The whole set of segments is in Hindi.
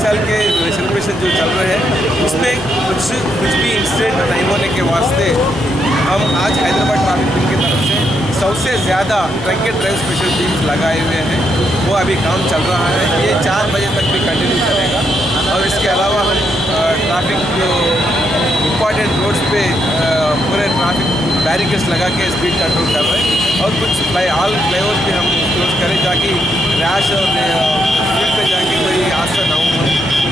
साल के सेलिब्रेशन जो चल रहे हैं उसमें कुछ भी इंसिडेंट नहीं होने के वास्ते हम आज हैदराबाद ट्रैफिक पुलिस की तरफ से सबसे ज़्यादा drunk and drive special teams लगाए हुए हैं। वो अभी काम चल रहा है, ये 4 बजे तक भी कंटिन्यू चलेगा। और इसके अलावा हम ट्रैफिक जो इम्पॉर्टेंट रोड्स पे पूरे ट्रैफिक बैरिकेड्स लगा के स्पीड कंट्रोल कर रहे हैं और कुछ ऑल फ्लाईओवर्स भी हम क्लोज करें ताकि रैश और स्पीड पे जाके कोई हादसा ना हो।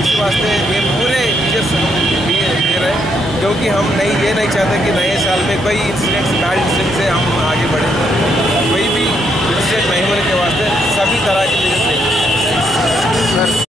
इस वास्ते ये पूरे फीचर्स हम दे रहे हैं क्योंकि हम ये नहीं चाहते कि नए साल में कोई इंसिडेंट्स बैड इंसिडेंट से हम आगे बढ़ें। कोई भी इंसिडेंट नहीं होने के वास्ते सभी तरह की